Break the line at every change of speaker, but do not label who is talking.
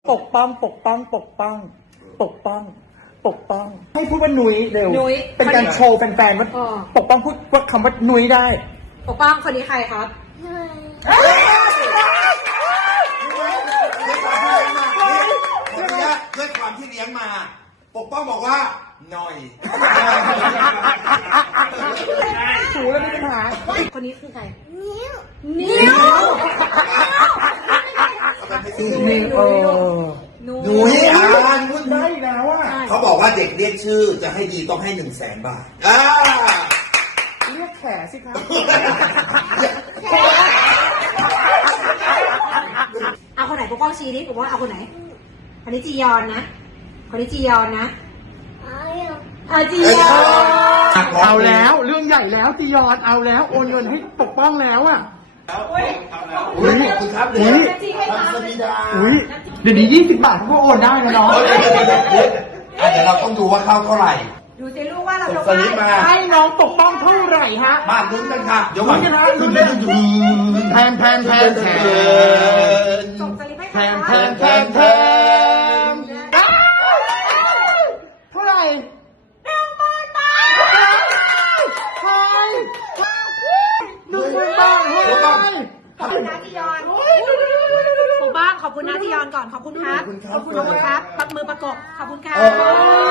ปกป้องให้พูดว่านุ้ยเร็วเป็นการโชว์แฟนๆว่าปกป้องพูดว่าคำว่านุ้ยได้
ปกป้องคนนี้ใครครับ
ด้วยความที่เลี้ยงมาปกป้องบอกว่าหน่อย
ถูแล้วไม่เป็นปัญหา
คนนี้คือใคร
นิ้วนุ้ยนุ่น
ได้แล้วอ่ะ
เขาบอกว่าเด็กเรียกชื่อจะให้ดีต้องให้100,000 บาท
เรียกแขสิครับ
เอาคนไหนปกป้องชี้ดิผมว่าเอาคนไหนคนนี้จียอนนะคนนี้จียอนนะจียอน
เอาแล้วเรื่องใหญ่แล้วจียอนเอาแล้วโอนเงินให้ปกป้องแล้วอ่ะ
อุ้ยคุณครับอุ้ย
เดี๋ยวนี้20 บาทเขาก็โอนได้นะน้อง
เดี๋ยวเราต้องดูว่าเข้าเท่าไหร่
ดูสิลูกว่าเรา
สลิปมา
ให้น้องปกป้องเท่าไหร่ฮะ
มาลุ้นกันค่ะเดี๋ยวมาลุ้นกัน
แพน
ส่งสลิปให้
เท่าไหร่
10,000 บาท
ใช่10,000 บาทเฮ้ย
ขอบคุณนะจียอนปกป้องขอบคุณนะจียอนก่อนขอบคุณครับปักมือประกบขอบคุณครับ